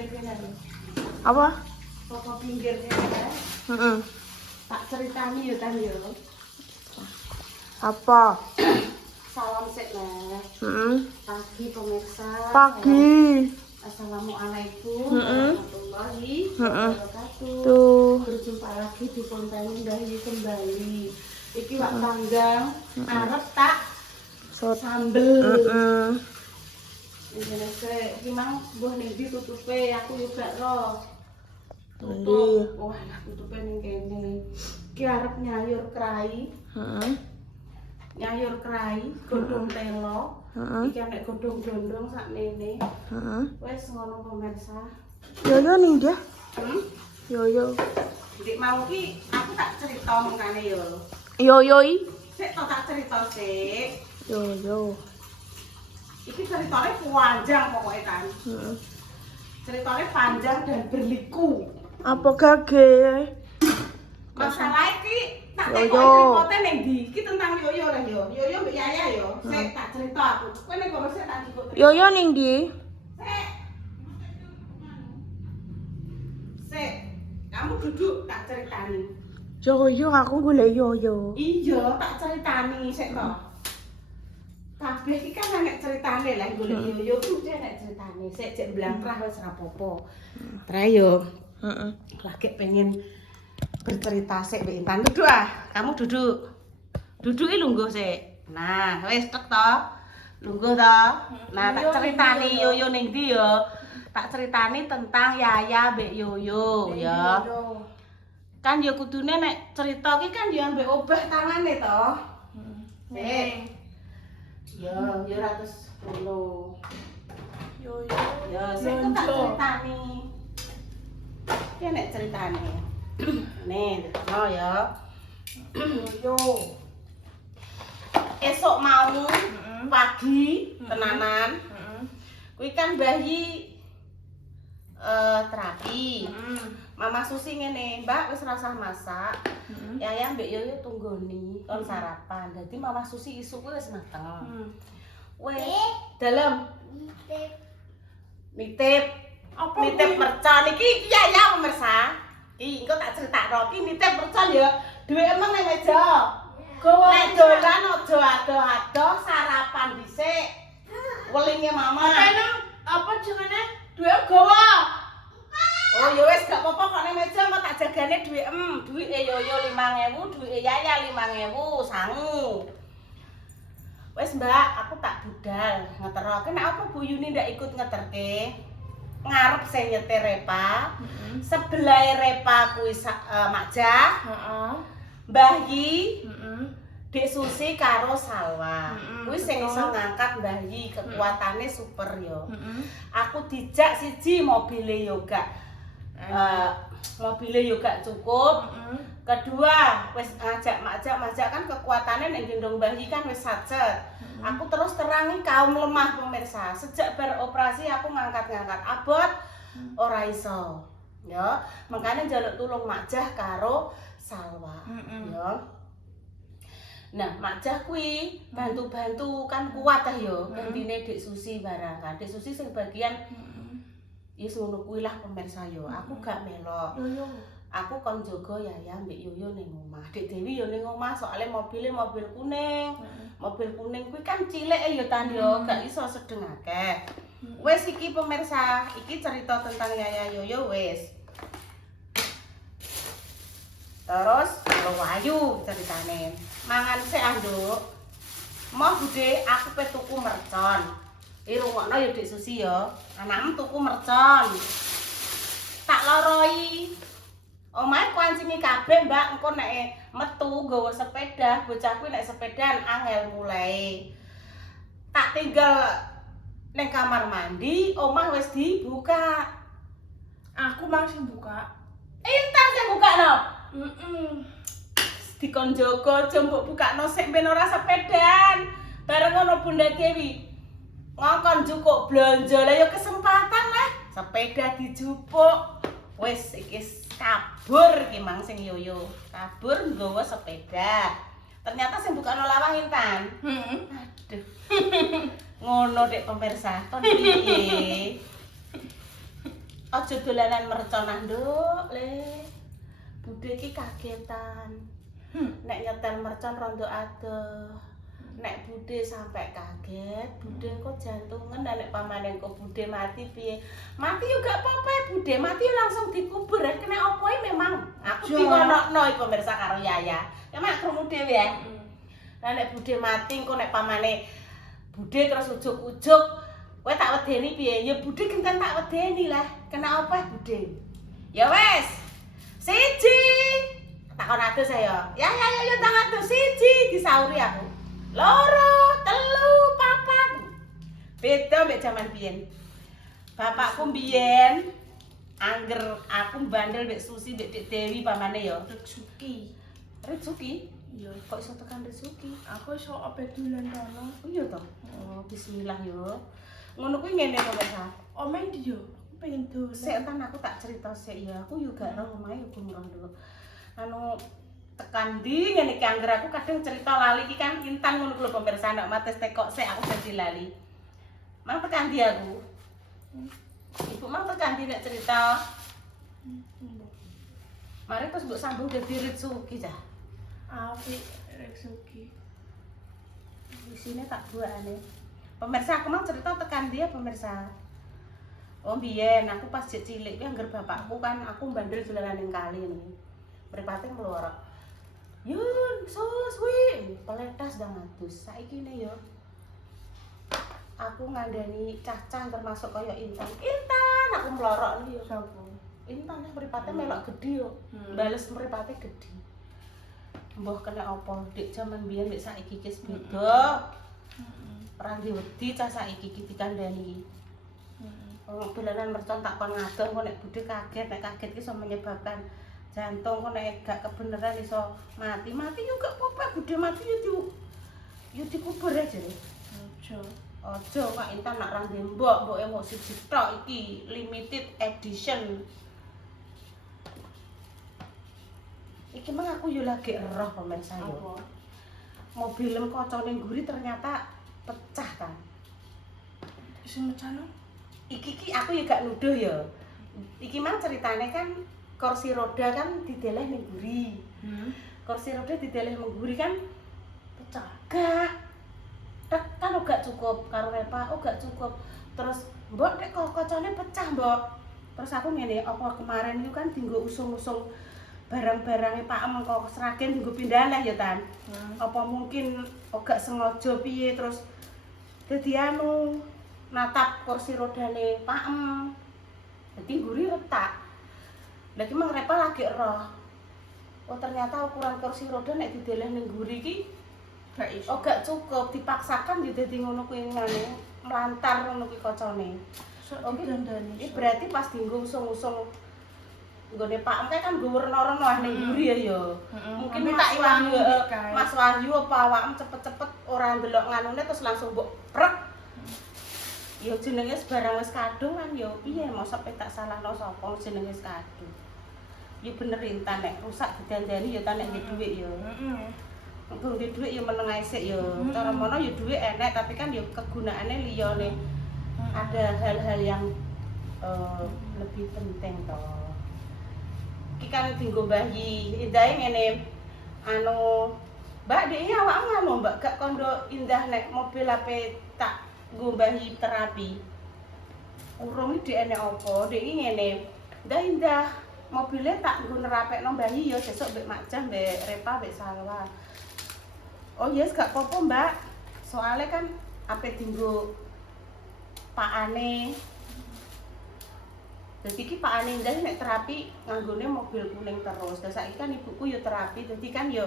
pinggir kene. Apa? Toko pinggir kene. Heeh. Tak ceritani yo Tan yo. Apa? Salam sik lah. Heeh. Pagi pemirsa. Pagi. Assalamualaikum Mm-mm. warahmatullahi Mm-mm. wabarakatuh. Tuh. Berjumpa lagi di konten Ndahi kembali. Iki wak panggang arep tak Sot. sambel. Heeh. Ini sik iki mang mbuh ning ndi tutupe aku yo gak ro. Endi? Tutup. Wah, tutupe ning kene. Iki arep nyayur krai. Heeh. Nyayur krai, godhong telo. Heeh. Iki nek godhong gondong sakmene. Heeh. Wes ngono pemirsa. Yoyo nih dia. Hmm? Yoyo. Dik mau ki aku tak cerita mengane yo. Yoyoi. Sik to tak cerita sik. Yoyo. Iki ceritanya panjang pokoknya kan. Heeh. Ceritanya panjang dan berliku. Apa gage? Masalah iki tak Yoyo. tekok cerita ning ndi? Iki tentang Yoyo lah yo. Yoyo mbek Yaya yo. Sik tak cerita aku. Kowe nek kono sik tak cukup. Yoyo ning ndi? Sik. Sik. Kamu duduk tak ceritani. Yoyo aku golek yoyo. Iya, tak ceritani sik to. Kabeh iki kan nek ceritane lah golek Yoyo ku nek ceritane sik jek blangkrah wis ora apa-apa. Tra yo. Heeh. Lagi pengen bercerita sik mbek Intan. Duduk ah, kamu duduk. Duduki lungguh sik. Nah, wis tek to. Lungguh to. Nah, tak ceritani Yoyo ning ndi yo. Tak ceritani tentang Yaya mbek Yoyo ya. Kan ya kudune nek cerita ki kan ya ambek obah tangane to. Sik. Ya, ya ratus puluh. Yoyo. Ya, sik tak ceritani. Ki nek ceritane. Nih, no ya. Yoyo. Esok mau pagi tenanan. Heeh. Kuwi kan bayi terapi. Mama Susi ngene, Mbak wis rasah masak. Yaya mbek Yoyo tunggoni kon sarapan. Dadi Mama Susi isuk kuwi wis mateng. Wes, dalem nitip. Nitip mercon iki Yaya pemirsa. Iki engko tak critakno. Iki nitip mercon ya. Duwe emang nang meja. Nek dolan aja ado-ado sarapan dhisik. Welinge Mama. Apa jenenge? Duwe gawa. Oh ya wis gak apa-apa kok ning meja engko tak jagane duwike Yoyo 5.000, duwike Yaya 5.000 sangu. Wis Mbak, aku tak budal ngeteroke nek apa Bu Yuni ndak ikut ngeterke. Ngarep sing nyetir Repa. Sebelahe Repa kuwi Makjah, Heeh. Mbah Yi, Heeh. Dek Susi karo Salwa. Kuwi sing iso ngangkat Mbah Yi, kekuatane super yo. Aku dijak siji mobile yoga. Mobile yoga cukup. Kedua, wis ngajak majak kan kekuatane nek gendong Mbah Yi kan wis sacet. Aku terus terangi kaum lemah pemirsa. Sejak beroperasi aku ngangkat-ngangkat abot ora iso. Ya, makanya njaluk tulung Makjah karo Salwa. Ya. Nah, Makjah kuwi bantu-bantu kan kuat ta yo. Gentine Dek Susi barang kan. Dek Susi sing bagian yes ngono kuwi lah pemirsa yo. Aku gak melok. Yoyo. Aku kon jaga Yaya mbek Yoyo ning omah. Dek Dewi yo ning omah soalnya mobil kuning. Mobil kuning kuwi kan cileke yo Tan yo, gak iso sedeng akeh. Wes iki pemirsa, iki cerita tentang Yaya Yoyo wes. Terus kalau Wahyu ceritane. Mangan sik ah, Nduk. Mau Bude, aku pe tuku mercon. Rungokno ya Dek Susi ya. Anakmu tuku mercon. Tak loroi. Omahe kuancingi kabeh, Mbak. Engko nek metu nggawa sepeda, bocah kuwi nek sepedaan angel mulai. Tak tinggal ning kamar mandi, omah wis dibuka. Aku mang sing buka. Intan sing bukakno. Dikon jaga aja mbok bukakno sik ben ora sepedaan. Bareng ngono Bunda Dewi. Ngongkon jukuk blonjo lah ya kesempatan lah. Sepeda dijupuk. Wis iki kabur iki mang sing Yoyo. Kabur nggawa sepeda. Ternyata sing bukakno lawang Intan. Aduh. Ngono Dek pemirsa, kon piye? aja dolanan mercon nduk, Le. Budhe iki kagetan. Nek nyetel mercon rondo adoh. Nek budhe sampai kaget, budhe engko jantungan, nek pamane engko budhe mati piye? Mati yo gak apa-apa, budhe mati langsung dikubur. Kena opoe memang aku diwonokno iki pemirsa karo Yaya. Ya mak krungu dhewe ya. Lah nek budhe mati engko nek pamane budhe terus ujug-ujug, kowe tak wedeni piye? Ya budhe genten tak wedeni lah. Kena apa budhe? Ya wes. Siji. Takon atus saya. Ya tak atus siji disauri aku. Loro, telu, papat. Beda mek jaman biyen. Bapakku biyen angger aku bandel mek Susi mek Dik Dewi pamane ya. Rezuki. Rezuki? Iya. Kok iso tekan Rezuki? Aku iso ope dolan kono. Oh iya toh. Oh, bismillah yo. Ngono kuwi ngene kok Mbak. Omae ndi yo? Aku pengen dolan. Sik kan aku tak cerita sik ya. Aku yo gak roh omahe yo dulu. Anu tekan ndi ngene iki angger aku kadang cerita lali iki kan intan ngono ku lho pemirsa nek mates tekok sik aku dadi lali. Mang tekan ndi aku? Ibu mang tekan ndi nek cerita? Mari terus mbok sambung dadi Ritsuki cah. Apik Rezuki. Isine tak buakane. Pemirsa aku mang cerita tekan dia pemirsa. Oh biyen aku pas cilik ki angger bapakku kan aku bandel dolanan ning kali nih. Mripate mlorok. Yun, sus wi, peletas dah ngatus. Saiki ne yo. Aku ngandani cah-cah termasuk kaya Intan. Intan, aku mlorok iki yo. Sopo? Intan mripate melok gedhi yo. Bales mripate gedhi. Mbah kena apa? Dik jaman biyen mek saiki wis beda. Ora diwedi cah saiki iki dikandani. Dolanan mercon tak kon ngadoh kok nek budhe kaget, nek kaget ki iso menyebabkan jantung kok nek gak kebeneran iso mati. Mati yo gak apa-apa, budhe mati yo dikubur aja. Aja Kak Intan nak ra mbok, mboke mok siji tok iki limited edition. Iki mah aku yo lagi eroh pemirsa yo. Mobilem kocone ngguri ternyata pecah kan. Sing mecano? Iki aku ya gak nuduh ya. Iki mang ceritane kan kursi roda kan dideleh ning guri. Kursi roda dideleh ning guri kan pecah. Gak. Tek kan gak cukup karo Repa, gak cukup. Terus mbok nek kocone pecah, Mbok. Terus aku ngene, apa kemarin itu kan dienggo usung-usung barang-barange Pak Em kok Sragen dienggo pindahan lah ya Tan. Apa mungkin gak sengaja piye terus dadi anu natap kursi rodane Pak Em. Dadi guri retak. Lah iki mang Repa lagi roh. Oh ternyata ukuran kursi roda nek dideleh ning guri iki Gak iso. gak cukup, dipaksakan ya dadi ngono kuwi ngene, mlantar ngono kuwi kocone. Oke dandani. Iki berarti pas dienggo usung-usung nggone Pak Em kan nggo werna-werna ning guri ya. Mungkin Mas Wahyu, Mas Wahyu apa awakmu cepet-cepet ora ndelok nganune terus langsung mbok prek. Ya jenenge barang wis kadung kan ya piye mosok tak salahno sapa jenenge wis kadung. Ya bener Intan nek rusak didandani ya ta nek ndek dhuwit ya. Wong ndek dhuwit ya meneng ae sik ya. Cara mono ya dhuwit enek tapi kan ya kegunaane liyane. Ada hal-hal yang lebih penting toh. Iki kan dienggo bayi, indahe ngene anu Mbak Dek iki awakmu anu Mbak gak kondo indah nek mobil ape tak nggo bayi terapi. Urung iki enek apa? Dek iki ngene. Indah mobilnya tak nggo nerapekno bayi ya sesuk mbek Makjah, mbek Repa, mbek Salwa. Oh yes gak apa-apa Mbak. Soale kan ape dienggo pakane. Dadi iki pakane Indah nek terapi nganggone mobil kuning terus. Lah saiki kan ibuku yo terapi, dadi kan yo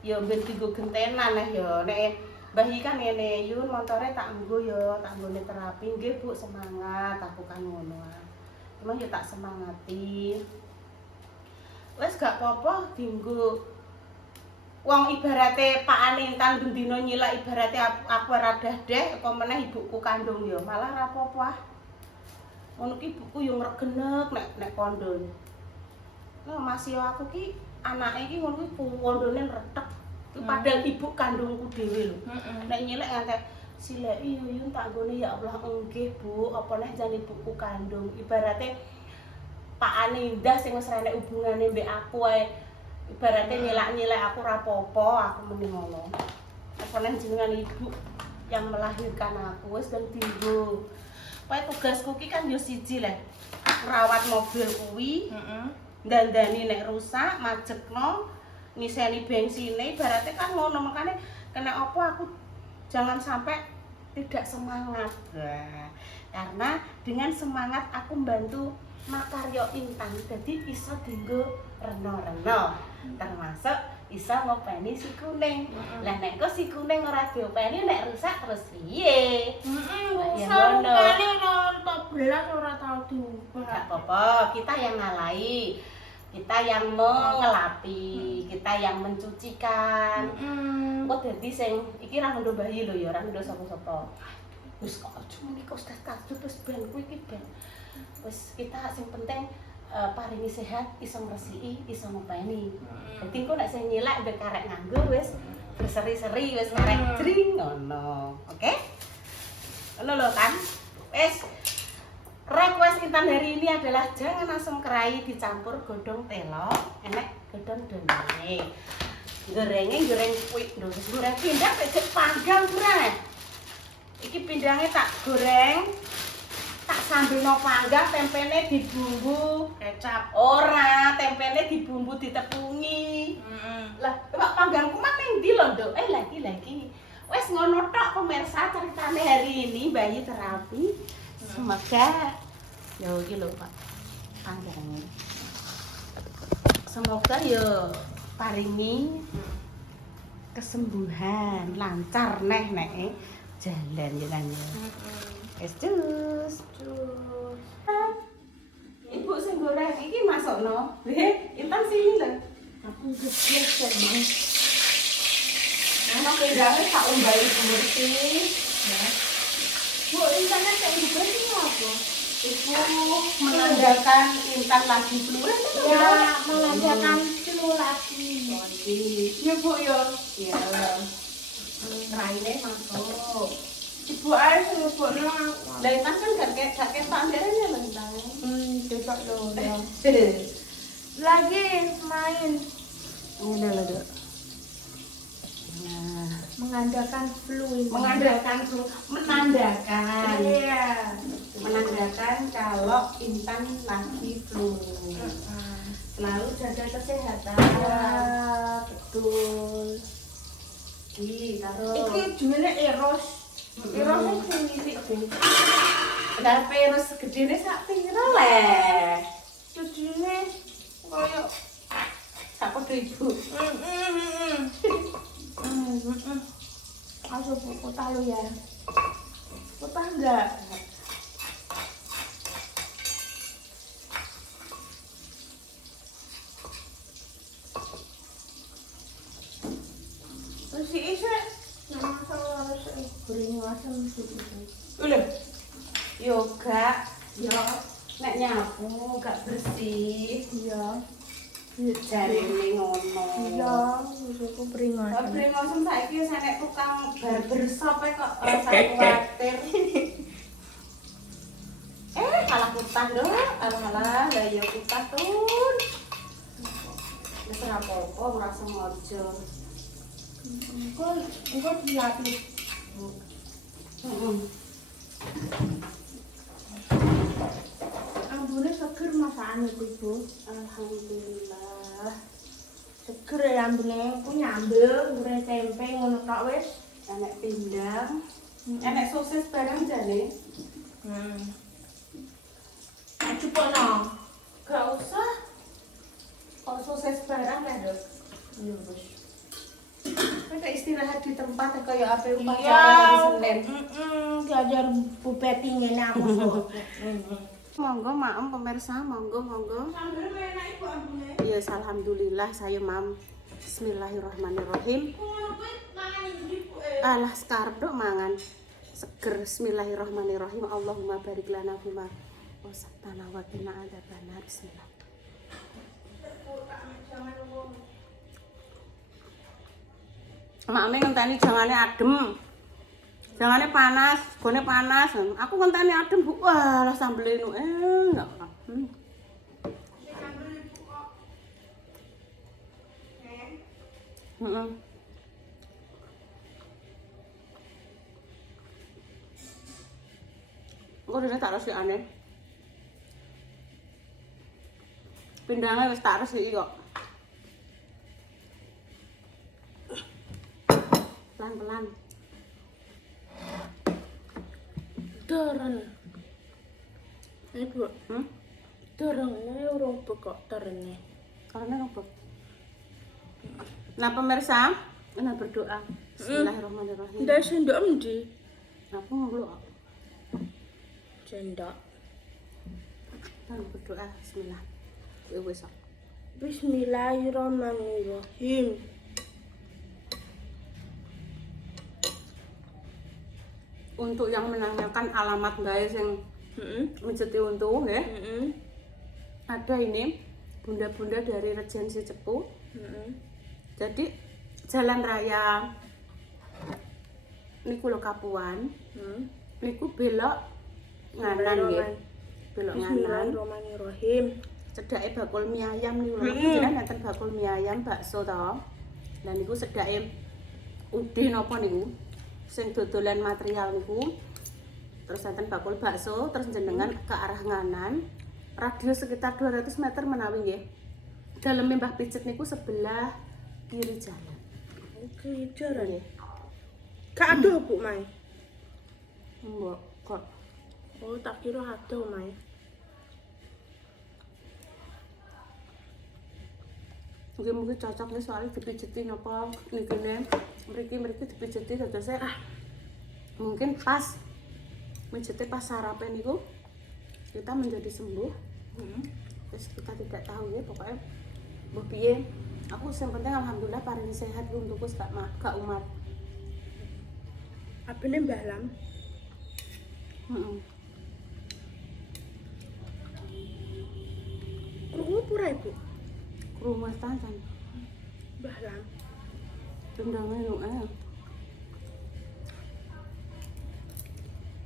ben dienggo gentenan ya. Nek bayi kan ngene, yun montore tak nggo yo, tak nggone terapi. Nggih Bu, semangat aku kan ngono. Cuma yo tak semangati. Wes gak apa-apa dienggo wong ibarate pakane Intan bendina nyilak ibarate aku ora dahdeh apa meneh ibuku kandung ya malah ora apa-apa. Ngono ki ibuku yo ngregenek nek kondo. Nah, masih aku ki anake iki ngono ki kondone retek. Padahal ibu kandungku dhewe lho. Nek nyilek nganti sileki Yuyun tak nggone ya Allah nggih Bu, apa neh jan ibuku kandung. Ibarate Pak Anindah sing wis renek hubungane mbek aku wae. Ibarate nyelak-nyelek aku ora apa-apa, aku muni ngono. Apa neh jenengan ibu yang melahirkan aku wis ben dinggo. Pokoke tugasku ki kan yo siji le. Rawat mobil kuwi, dandani nek rusak, majekno, ngiseni bensine, ibarate kan ngono. Makane kena apa aku jangan sampai tidak semangat. Nah, karena dengan semangat aku membantu makarya Intan. Jadi iso dienggo reno-reno. Termasuk iso ngopeni si kuning. Lah nek kok si kuning ora diopeni nek rusak terus piye? Ya ngono. Kali ora belas ora tau diubah. Enggak apa-apa, kita yang ngalahi. Kita yang mengelapi, kita yang mencucikan. Kok dadi sing iki ra ngondo bayi lho ya, ora ngondo sapa-sapa. Wis kok aja muni kok Ustaz Tajud wis ben kuwi iki ben. Wis kita sing penting paringi sehat, iso ngresiki, iso ngopeni. Dadi engko nek sing nyilek mbek karek nganggo wis berseri-seri wis karek jring ngono. Oke? Ngono lho kan? Wis request Intan hari ini adalah jangan asam kerai dicampur godhong telo, enek godhong dondone. Gorenge goreng kuwi lho, goreng pindang wis panggang ora. Iki pindangnya tak goreng, tak sambelno panggang, tempene dibumbu Kecap. ora, tempene dibumbu ditepungi. Lah, kok panggangku mah ning ndi lho, Nduk? Lagi. Wes ngono tok pemirsa ceritane hari ini bayi terapi. Semoga yo iki lho Pak panggangnya. Semoga yo paringi kesembuhan, lancar nek jalan ya kan ya. Wes terus. Ibu sing goreng iki masukno. Nggih, Intan sini lho. Aku geblek kan. Ana kendane tak umbai bersih. Ya. Bu, Intannya kayak bersih apa? Itu menandakan Intan lagi flu. Ya, menandakan flu lagi. Ya Bu ya. Ya. Raine masuk. Ibu ae sing ngebokno aku. Lah Intan kan gak ketok nderene lho Intan. Besok lho ya. Lagi main Ngene lho, Dok. Nah, mengandalkan flu ini. menandakan Iya. menandakan kalau Intan lagi flu. Selalu jaga kesehatan. Ya, betul. Iki karo Iki jenenge Eros. Eros sing cilik sing. Lah virus gedene sak pira le? Cudine koyo Sak podo ibu. Aso potah lo ya. Potah enggak? Terus isi nama saya harus goreng asam gitu. Lho. Yoga, yo nek nyapu gak bersih. Iya. Jarine ngono. Iya, aku peringatan. Bringosen saiki wis enek tukang barbershop kok ora usah kuwatir. Kalah kutah lho. Alah, lah ya kutah tun. Wis ora apa-apa, ora sengaja. Engko dilatih. Heeh. Ambune seger masakane Ibu. Alhamdulillah. Seger ya ambune, aku nyambel goreng tempe ngono tok wis. Enek pindang, enek sosis bareng jane. Cupokno. Gak usah. Kok sosis bareng lah, Dok. Iya wis. Kita istirahat di tempat kaya ape Iya. upacara Senin. Diajar Bu Peti ngene aku. Monggo maem pemirsa, monggo. Sambil enak Ibu ambune. Yes, alhamdulillah saya mam. Bismillahirrahmanirrahim. Alah sekarep dok mangan. Seger bismillahirrahmanirrahim. Allahumma barik lana fima wasatana wa qina adzabannar. Bismillah. Mame ngenteni jangane adem. Jangane panas, gone panas. Aku ngenteni adem, Bu. Wah, lah sambel enu enak. Heeh. Engko dene tak resikane. Pindangnya wis tak resiki kok. Pelan-pelan. Teren. Ibu, terengnya urung bekok terene. Karena apa? Nah pemirsa, kita berdoa. Bismillahirrahmanirrahim. Ndak sendok endi? Aku ngeluh. Sendok. Kita berdoa. Bismillah. Wis. Bismillahirrahmanirrahim. Untuk yang menanyakan alamat guys yang mijeti untu nggih. Ada ini bunda-bunda dari Regensi Cepu. Jadi jalan raya niku lho Kapuan. Niku belok nganan nggih. Belok nganan. Bismillahirrahmanirrahim. Cedake bakul mie ayam niku lho. Jenengan nonton bakul mie ayam bakso to. Lah niku cedake udih napa niku? Sing dodolan material niku. Terus enten bakul bakso, terus jenengan ke arah nganan. Radius sekitar 200 meter menawi nggih. Daleme Mbah Pijet niku sebelah kiri jalan. Oke, jalan. Nggih. Gak ada Bu Mai. Mbok kok Oh, tak kira ada Mai. mungkin cocok nih soalnya dipijeti napa nikine mriki dipijeti terus mungkin pas mijete pas sarapan niku kita menjadi sembuh. Terus kita tidak tahu ya pokoknya mbah piye. Aku yang penting alhamdulillah paling sehat ku untukku gak umat. Apane Mbah Lam? Krungu pura Ibu? Rumah tantan. Mbah Lam. Tendangnya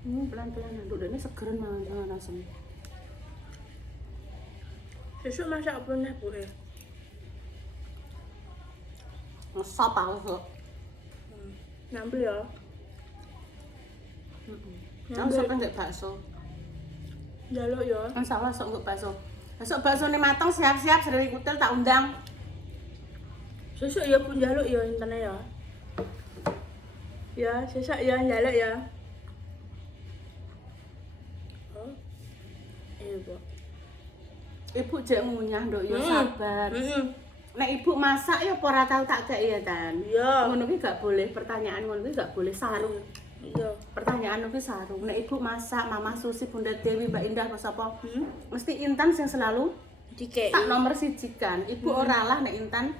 lu pelan-pelan aduk dene segeran mangan asem. Sesuk masak apa neh Bu? Ngesop aku kok. Nambel ya. Langsung kan ndek bakso. Njaluk ya. Insyaallah sok nggo bakso. Besok baksone mateng siap-siap Sri Kutil tak undang. Sesuk ya pun njaluk ya intene ya. Ya, sesuk ya njaluk ya. Oh. Bu. Ibu jek ngunyah nduk ya sabar. Nek ibu masak ya ora tau tak kei ya Tan. Iya. Ngono ki gak boleh, pertanyaan ngono ki gak boleh sarung. Iya. Pertanyaan iki sarung. Nek ibu masak, Mama Susi, Bunda Dewi, Mbak Indah apa sapa? Mesti Intan sing selalu Dikei. tak nomor siji kan. Ibu ora lah nek Intan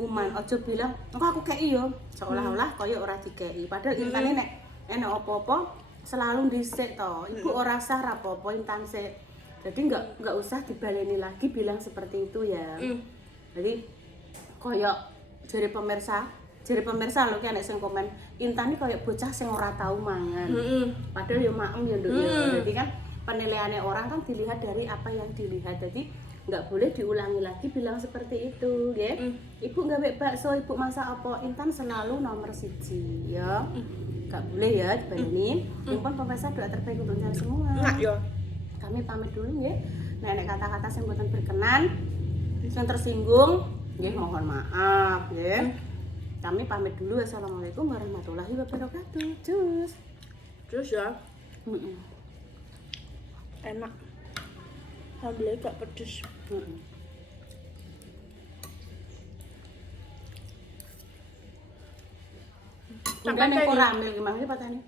uman. Aja bilang, "Engko aku kei yo." Seolah-olah kaya ora dikei. Padahal Intane nek enak apa-apa selalu dhisik to. Ibu ora sah apa-apa Intan sik. Jadi enggak usah dibaleni lagi bilang seperti itu ya. Jadi kaya jare pemirsa lho ki anek sing komen, Intan iki kaya bocah sing ora tau mangan. Padahal ya maem ya nduk ya. Jadi kan penilaiannya orang kan dilihat dari apa yang dilihat. Jadi nggak boleh diulangi lagi bilang seperti itu, ya. Ibu gawe bakso, ibu masak apa, Intan selalu nomor siji, ya. Nggak boleh ya dibandingin. Impun pemirsa doa terbaik untuk kalian semua. Enggak ya. Kami pamit dulu ya. Nah, nek kata-kata yang buatan berkenan, yang tersinggung, ya mohon maaf ya. Kami pamit dulu. Assalamualaikum warahmatullahi wabarakatuh. Cus. Terus ya. Enak. Alhamdulillah gak pedes. Sampai nek ora ambil gimana sih patane?